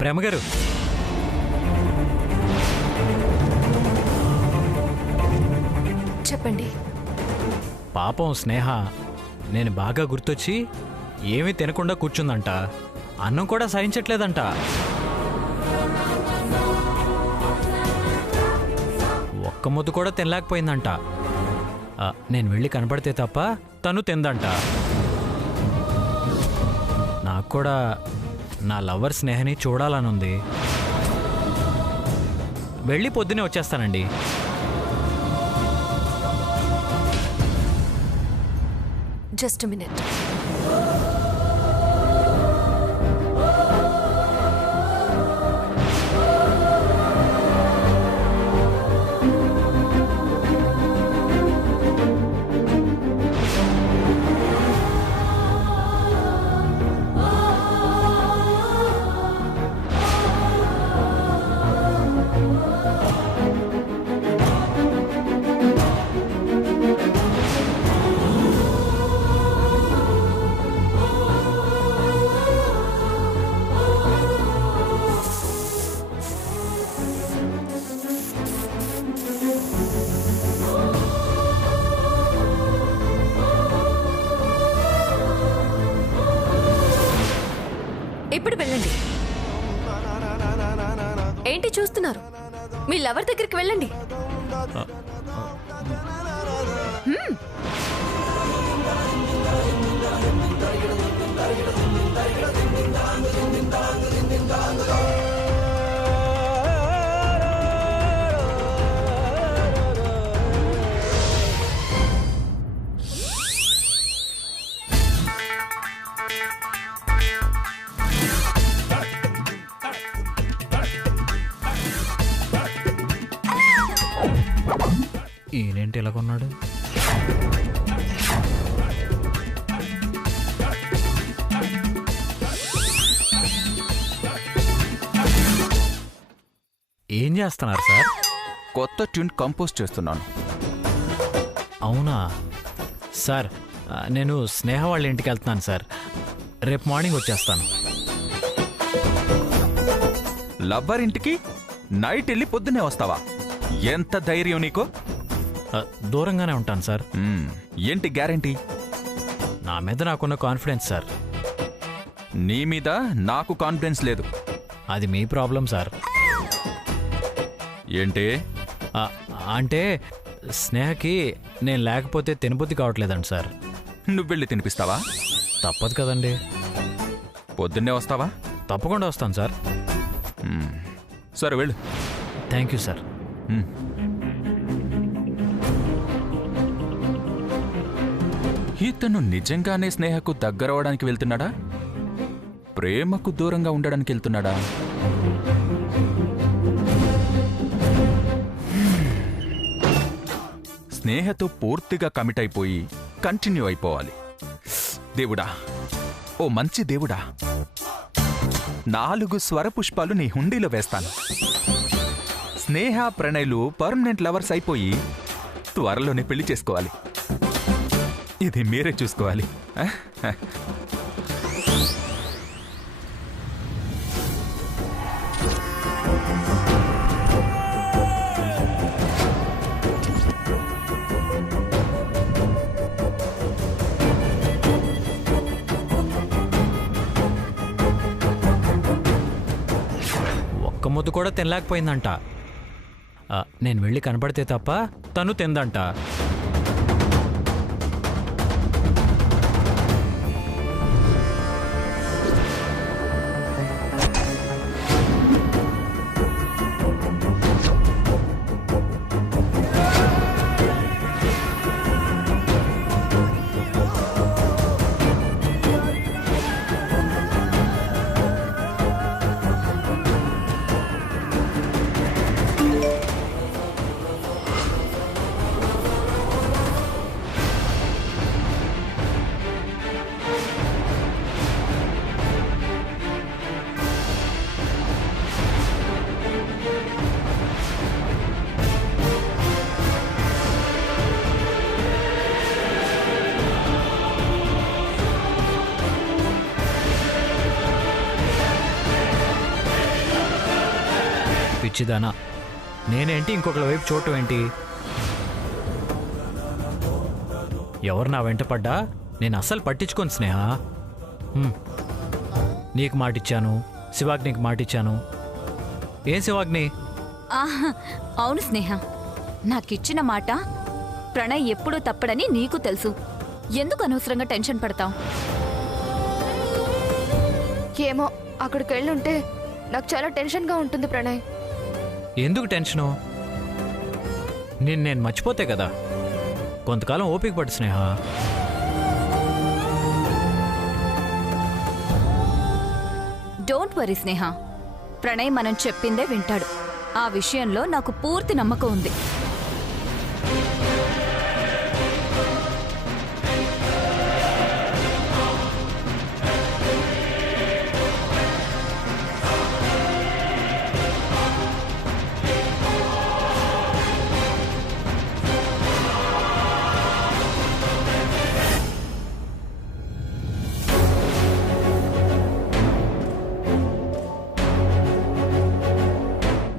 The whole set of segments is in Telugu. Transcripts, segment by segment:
ప్రేమగారు, చెప్పండి. పాపం స్నేహ నేను బాగా గుర్తొచ్చి ఏమీ తినకుండా కూర్చుందంట. అన్నం కూడా సహించట్లేదంట. ఒక్క ముద్దు కూడా తినలేకపోయిందంట. నేను వెళ్ళి కనపడితే తప్ప తను తిందంట. నాకు కూడా నా లవర్ స్నేహని చూడాలనుంది. వెళ్ళి పొద్దునే వచ్చేస్తానండి. Just minute. ఇప్పుడు వెళ్ళండి. ఏంటి చూస్తున్నారు? మీ లవర్ దగ్గరికి వెళ్ళండి. ఈయనేంటి ఇలా కొన్నాడు? ఏం చేస్తున్నారు సార్? కొత్త ట్యూన్ కంపోజ్ చేస్తున్నాను. అవునా సార్? నేను స్నేహ వాళ్ళ ఇంటికి వెళ్తున్నాను సార్. రేపు మార్నింగ్ వచ్చేస్తాను. లవ్వర్ ఇంటికి నైట్ వెళ్ళి పొద్దునే వస్తావా? ఎంత ధైర్యం నీకు? దూరంగానే ఉంటాను సార్. ఏంటి గ్యారంటీ? నా మీద నాకున్న కాన్ఫిడెన్స్ సార్. నీ మీద నాకు కాన్ఫిడెన్స్ లేదు. అది మీ ప్రాబ్లం సార్. ఏంటి? అంటే స్నేహకి నేను లేకపోతే తినబుద్ధి కావట్లేదండి సార్. నువ్వెళ్ళి తినిపిస్తావా? తప్పదు కదండి. పొద్దున్నే వస్తావా? తప్పకుండా వస్తాను సార్. సరే వెళ్ళు. Thank you sir. ఇతను నిజంగానే స్నేహకు దగ్గరవడానికి వెళ్తున్నాడా? ప్రేమకు దూరంగా ఉండడానికి వెళ్తున్నాడా? స్నేహతో పూర్తిగా కమిట్ అయిపోయి కంటిన్యూ అయిపోవాలి. దేవుడా, ఓ మంచి దేవుడా, 4 స్వరపుష్పాలు నీ హుండీలో వేస్తాను. స్నేహ ప్రణయ్లు పర్మనెంట్ లవర్స్ అయిపోయి త్వరలోనే పెళ్లి చేసుకోవాలి. ఇది మీరే చూసుకోవాలి. ఒక్క ముద్దు కూడా తినలేకపోయిందంట. నేను వెళ్ళి కనపడితే తప్ప తను తిందంట. పిచ్చిదానా, నేనేంటి ఇంకొకరి వైపు చూడటం ఏంటి? ఎవరు నా వెంట పడ్డా నేను అస్సలు పట్టించుకోను స్నేహ. నీకు మాటిచ్చాను, శివాగ్నికి మాటిచ్చాను. ఏం శివాగ్ని? ఆహా, అవును స్నేహ, నాకిచ్చిన మాట ప్రణయ్ ఎప్పుడూ తప్పడని నీకు తెలుసు. ఎందుకు అనవసరంగా టెన్షన్ పడతావు? ఏమో, అక్కడికి వెళ్ళుంటే నాకు చాలా టెన్షన్గా ఉంటుంది ప్రణయ్. ఎందుకు టెన్షను? నేను మర్చిపోతే కదా. కొంతకాలం ఓపిక పట్టు స్నేహ. డోంట్ వరీ స్నేహ, ప్రణయ్ మనం చెప్పిందే వింటాడు. ఆ విషయంలో నాకు పూర్తి నమ్మకం ఉంది.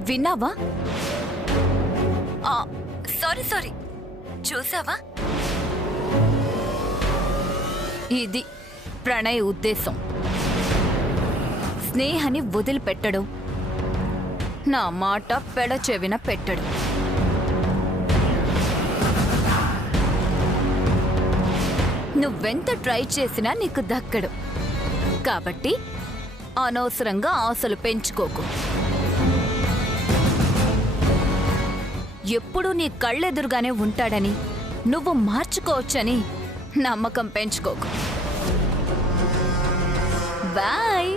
విన్నావా? సారీ, చూసావా? ఇది ప్రణయ్ ఉద్దేశం. స్నేహని వదిలిపెట్టడు, నా మాట పెడ చెవిన పెట్టడు. నువ్వెంత ట్రై చేసినా నీకు దక్కడు. కాబట్టి అనవసరంగా ఆశలు పెంచుకోకు. ఎప్పుడూ నీ కళ్ళెదురుగానే ఉంటాడని, నువ్వు మార్చుకోవచ్చని నమ్మకం పెంచుకోకు. బాయ్.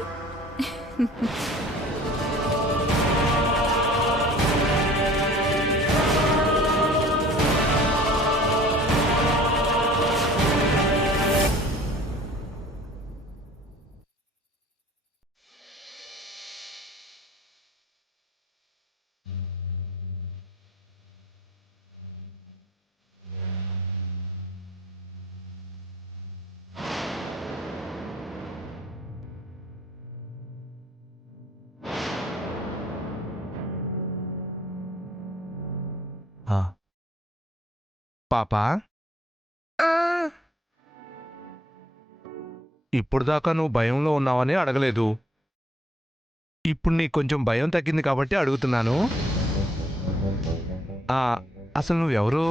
పాపా, ఇప్పుడు దాకా నువ్వు భయంలో ఉన్నావని అడగలేదు. ఇప్పుడు నీకు కొంచెం భయం తగ్గింది కాబట్టి అడుగుతున్నాను. అసలు నువ్వెవరు?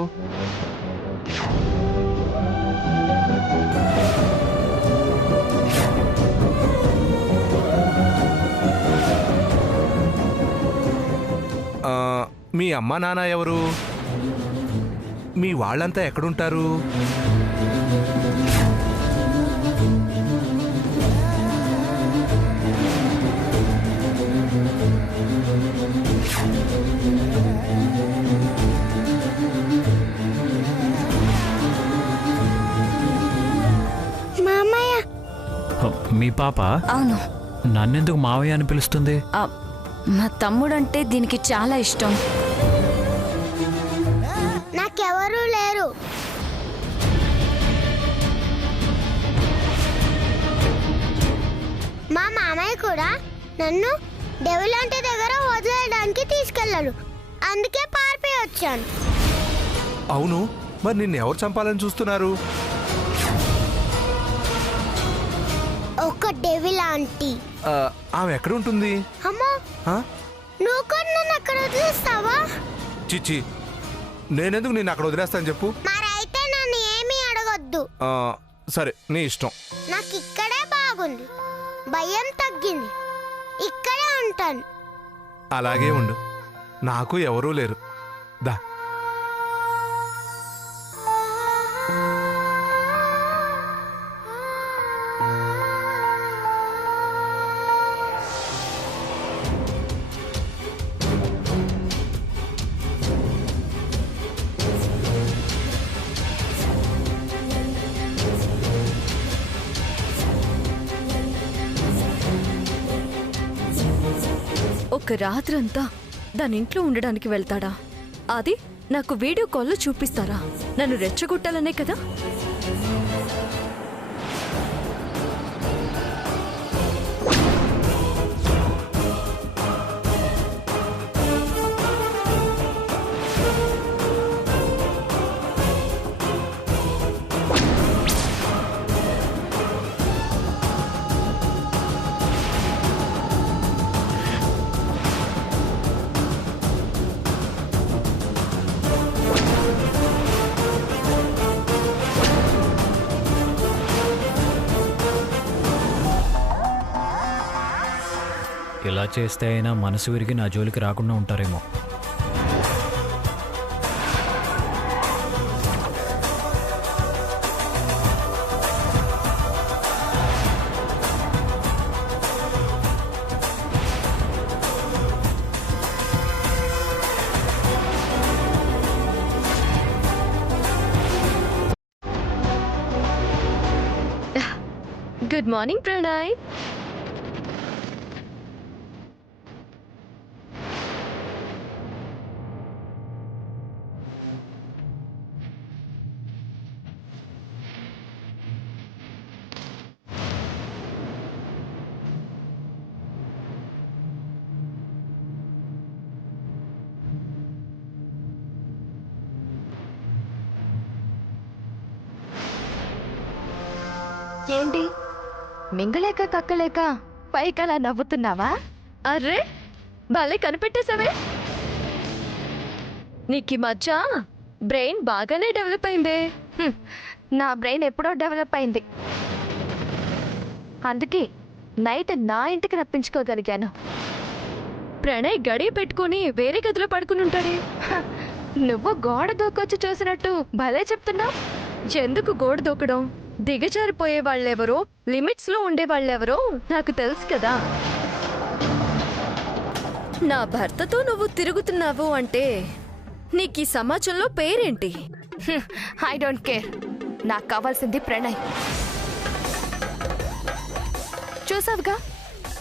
మీ అమ్మా నాన్న ఎవరు? మీ వాళ్ళంతా ఎక్కడుంటారు? మీ పాప అవును. నన్నెందుకు మావయ్య అని పిలుస్తుంది? మా తమ్ముడంటే దీనికి చాలా ఇష్టం. నాకెవరూ లేరు. మా మామయ్య కూడా నన్ను డెవిలాంటి దగ్గర వదిలేయడానికి తీసుకెళ్ళాడు. అందుకే పారిపోయి వచ్చాను. అవును, మరి నిన్ను ఎవరు చంపాలని చూస్తున్నారు? ఒక డెవిలాంటి. ఆమె ఎక్కడ ఉంటుంది? అమ్మో, నువ్వు కూడా నన్ను అక్కడ వదిలేస్తావా? చిచ్చి, నేనెందుకు నిన్ను అక్కడ వదిలేస్తాను చెప్పు. మరైతే నన్ను ఏమీ అడగొద్దు. సరే, నీ ఇష్టం. నాకు ఇక్కడే బాగుంది, భయం తగ్గింది. ఇక్కడే ఉంటాను. అలాగే ఉండు, నాకు ఎవరూ లేరు. దా. ఒక రాత్రంతా దాని ఇంట్లో ఉండడానికి వెళ్తాడా? అది నాకు వీడియో కాల్లో చూపిస్తారా? నన్ను రెచ్చగొట్టాలనే కదా. ఇలా చేస్తే అయినా మనసు విరిగి నా జోలికి రాకుండా ఉంటారేమో. Good morning Pranay. ఏంటి మింగలేక కక్కలేక పైకి అలా నవ్వుతున్నావా? అర్రే భలే కనిపెట్టేశావే. నీకు ఈ మధ్య బ్రెయిన్ బాగానే డెవలప్ అయిందే. నా బ్రెయిన్ ఎప్పుడో డెవలప్ అయింది, అందుకే నైట్ నా ఇంటికి రప్పించుకోగలిగాను. ప్రణయ్ గడియ పెట్టుకుని వేరే గదిలో పడుకుని ఉంటాడే. నువ్వు గోడ దూకొచ్చి చూసినట్టు భలే చెప్తున్నావు. ఎందుకు గోడ దూకడం? దిగజారిపోయే వాళ్ళెవరో, లిమిట్స్ లో ఉండే వాళ్ళెవరో నాకు తెలుసు కదా. నా భర్తతో నువ్వు తిరుగుతున్నావు అంటే నీకు ఈ సమాజంలో పేరేంటి? I don't care. నాకు కావాల్సింది ప్రణయ్. చూసావుగా,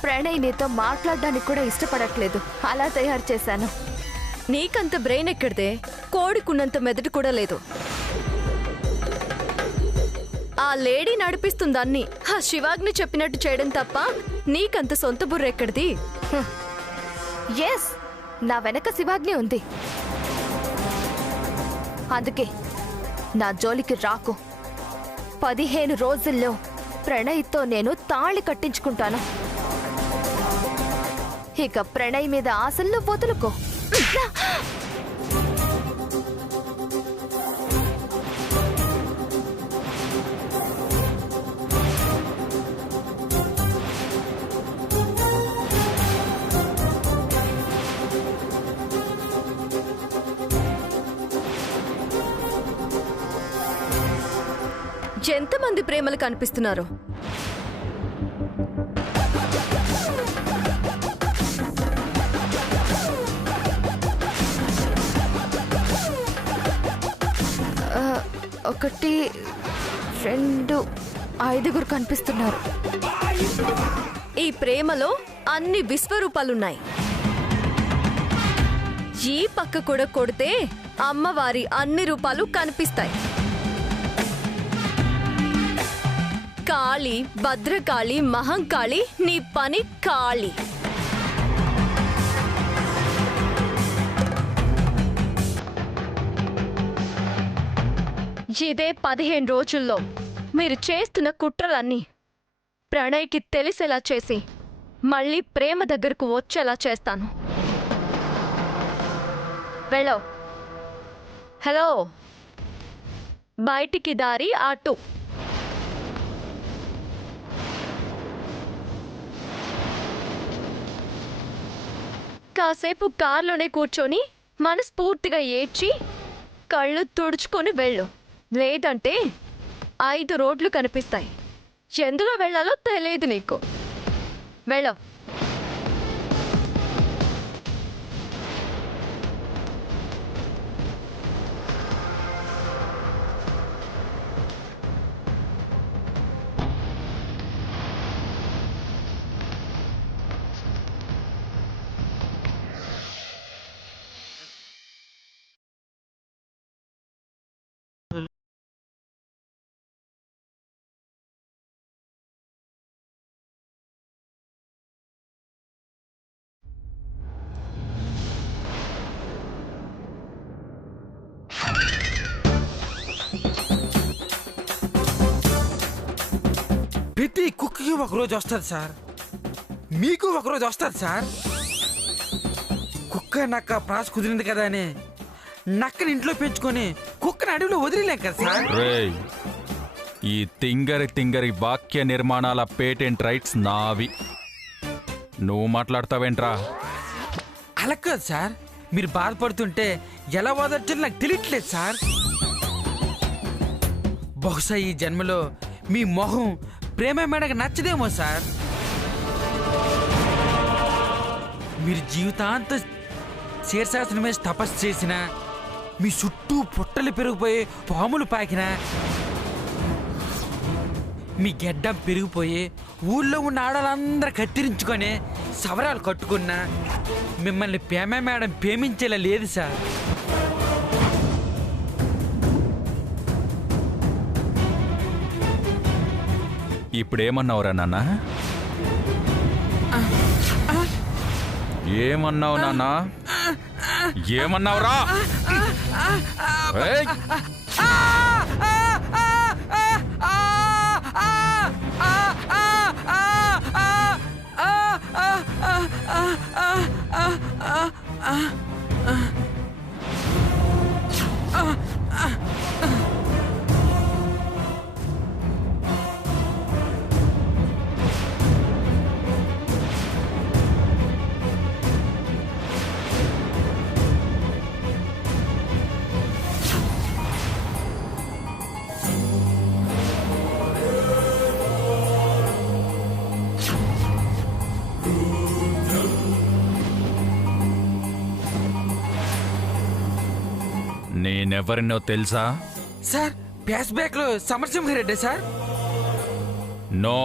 ప్రణయ్ నీతో మాట్లాడడానికి కూడా ఇష్టపడట్లేదు. అలా తయారు చేశాను. నీకంత బ్రెయిన్ ఎక్కడిదే? కోడికున్నంత మెదడు కూడా లేదు. ఆ లేడీ నడిపిస్తుందాన్ని ఆ శివాగ్ని చెప్పినట్టు చేయడం తప్ప నీకంత సొంత బుర్ర ఎక్కడిది? ఎస్, నా వెనక శివాగ్ని ఉంది. అందుకే నా జోలికి రాకు. 15 రోజుల్లో ప్రణయ్తో నేను తాళి కట్టించుకుంటాను. ఇక ప్రణయ్ మీద ఆశల్లో వదులుకో. ఎంతమంది ప్రేమలు కనిపిస్తున్నారు? ఒకటి, 2, 5 కనిపిస్తున్నారు. ఈ ప్రేమలో అన్ని విశ్వరూపాలున్నాయి. ఈ పక్క కూడా కొడితే అమ్మవారి అన్ని రూపాలు కనిపిస్తాయి. కాళి, భద్రకాళి, మహంకాళి, నీ పని కాళి. ఇదే 15 రోజుల్లో మీరు చేస్తున్న కుట్రలన్నీ ప్రణయ్కి తెలిసేలా చేసి మళ్ళీ ప్రేమ దగ్గరకు వచ్చేలా చేస్తాను. వెళ్ళో. హలో, బయటికి దారి అటు. కాసేపు కార్లోనే కూర్చొని మనస్ఫూర్తిగా ఏడ్చి కళ్ళు తుడుచుకొని వెళ్ళు. లేదంటే 5 రోడ్లు కనిపిస్తాయి. ఎందులో వెళ్ళాలో తెలియదు నీకు. వెళ్ళో. ప్రతి కుక్కకి ఒకరోజు వస్తుంది సార్, మీకు ఒకరోజు వస్తుంది సార్. కుక్క నక్క ప్రాస కుదిరింది కదా అని నక్కని ఇంట్లో పెంచుకొని కుక్కని అడవిలో వదిలేం కదా సార్. రేయ్, ఈ తింగరి వాక్య నిర్మాణాల పేటెంట్ రైట్స్ నావి. నువ్వు మాట్లాడతావేంట్రా? అలా కాదు సార్, మీరు బాధపడుతుంటే ఎలా ఓదార్చాలో నాకు తెలియట్లేదు సార్. బహుశా ఈ జన్మలో మీ మొహం ప్రేమ మేడకు నచ్చదేమో సార్. మీరు జీవితాంతం శీర్షాసనం మీద తపస్సు చేసిన, మీ చుట్టూ పుట్టలు పెరిగిపోయి పాములు పాకినా, మీ గెడ్డం పెరిగిపోయి ఊళ్ళో ఉన్న ఆడవాళ్ళందరూ కత్తిరించుకొని సవరాలు కట్టుకున్నా మిమ్మల్ని ప్రేమ మేడం ప్రేమించేలా లేదు సార్. ఇప్పుడేమన్నావురా నాన్న? ఏమన్నావు నాన్న? ఏమన్నావురా? ఏయ్! నేనెవరినో తెలుసా? సార్, ప్యాస్ బ్యాక్ లో Samarasimha Reddy sir? No.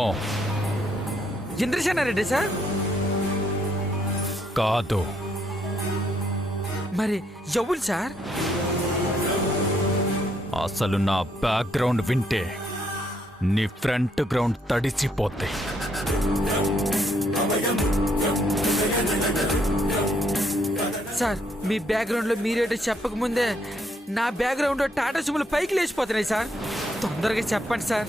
Indrasena Reddy sir? కాదు. మరి ఎవరు సార్? అసలు నా బ్యాక్గ్రౌండ్ వింటే నీ ఫ్రంట్ గ్రౌండ్ తడిసిపోతే. సార్, మీ బ్యాక్గ్రౌండ్ లో మీరేటో చెప్పకముందే నా బ్యాక్గ్రౌండ్ లో టాటా సుములు పైకి లేచిపోతున్నాయి సార్. తొందరగా చెప్పండి సార్.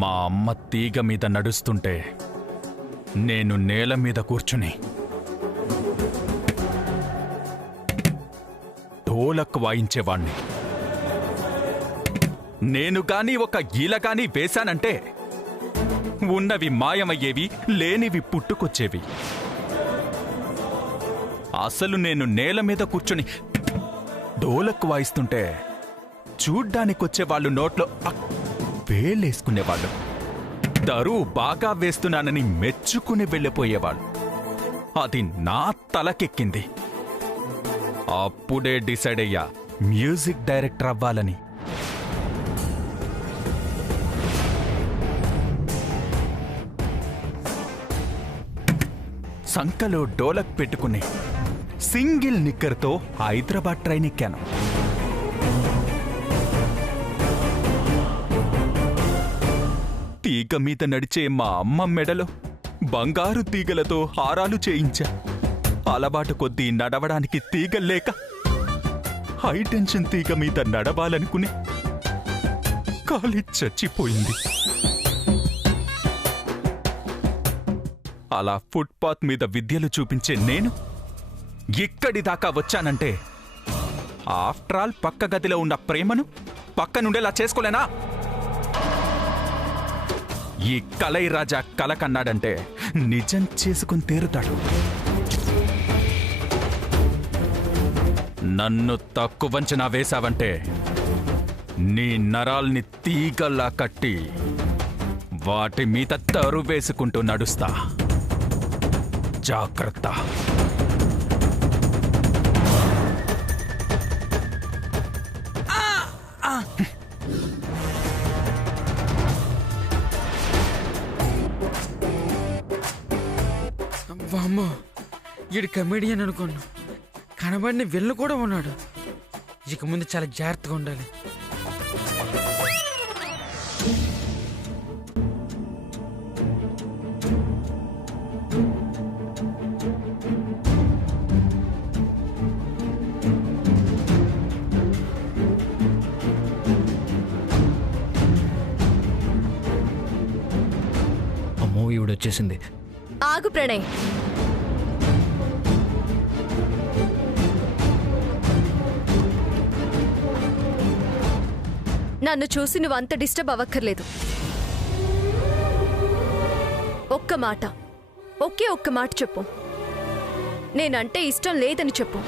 మా అమ్మ తీగ మీద నడుస్తుంటే నేను నేల మీద కూర్చుని ఢోలక్ వాయించేవాణ్ణి. నేను గాని ఒక గీల గాని వేశానంటే ఉన్నవి మాయమయ్యేవి, లేనివి పుట్టుకొచ్చేవి. అసలు నేను నేల మీద కూర్చుని ఢోలక్ వాయిస్తుంటే చూడ్డానికొచ్చేవాళ్ళు నోట్లో వేలేసుకునేవాళ్ళు. దరువు బాగా వేస్తున్నానని మెచ్చుకుని వెళ్ళిపోయేవాళ్ళు. అది నా తలకెక్కింది. అప్పుడే డిసైడ్ అయ్యా మ్యూజిక్ డైరెక్టర్ అవ్వాలని. సంకలో డోలక్ పెట్టుకుని సింగిల్ నిక్కర్తో హైదరాబాద్ ట్రైన్ ఎక్కాను. తీగ మీద నడిచే మా అమ్మ మెడలో బంగారు తీగలతో హారాలు చేయించా. అలవాటు కొద్దీ నడవడానికి తీగల్లేక హై టెన్షన్ తీగ మీద నడవాలనుకుని కాలి చచ్చిపోయింది. అలా ఫుట్పాత్ మీద విద్యలు చూపించే నేను ఇక్కడి దాకా వచ్చానంటే ఆఫ్టర్ ఆల్ పక్క గదిలో ఉన్న ప్రేమను పక్కనుండేలా చేసుకోలేనా? ఈ కలై రాజా కల కన్నాడంటే నిజం చేసుకుని తీరుతాడు. నన్ను తక్కువంచనా వేశావంటే నీ నరాల్ని తీగల్లా కట్టి వాటి మీద తరువేసుకుంటూ నడుస్తా. జాగ్రత్త. వామ్మో, ఈడు కమెడియన్ అనుకోను, కనబడిన విల్లు కూడా ఉన్నాడు. ఇక ముందు చాలా జాగ్రత్తగా ఉండాలి. అమ్మో, ఈవిడొచ్చేసింది. ఆగు ప్రణయ్. నన్ను చూసి నువ్వు అంత డిస్టర్బ్ అవ్వక్కర్లేదు. ఒక్క మాట, ఒకే ఒక్క మాట చెప్పు. నేనంటే ఇష్టం లేదని చెప్పు.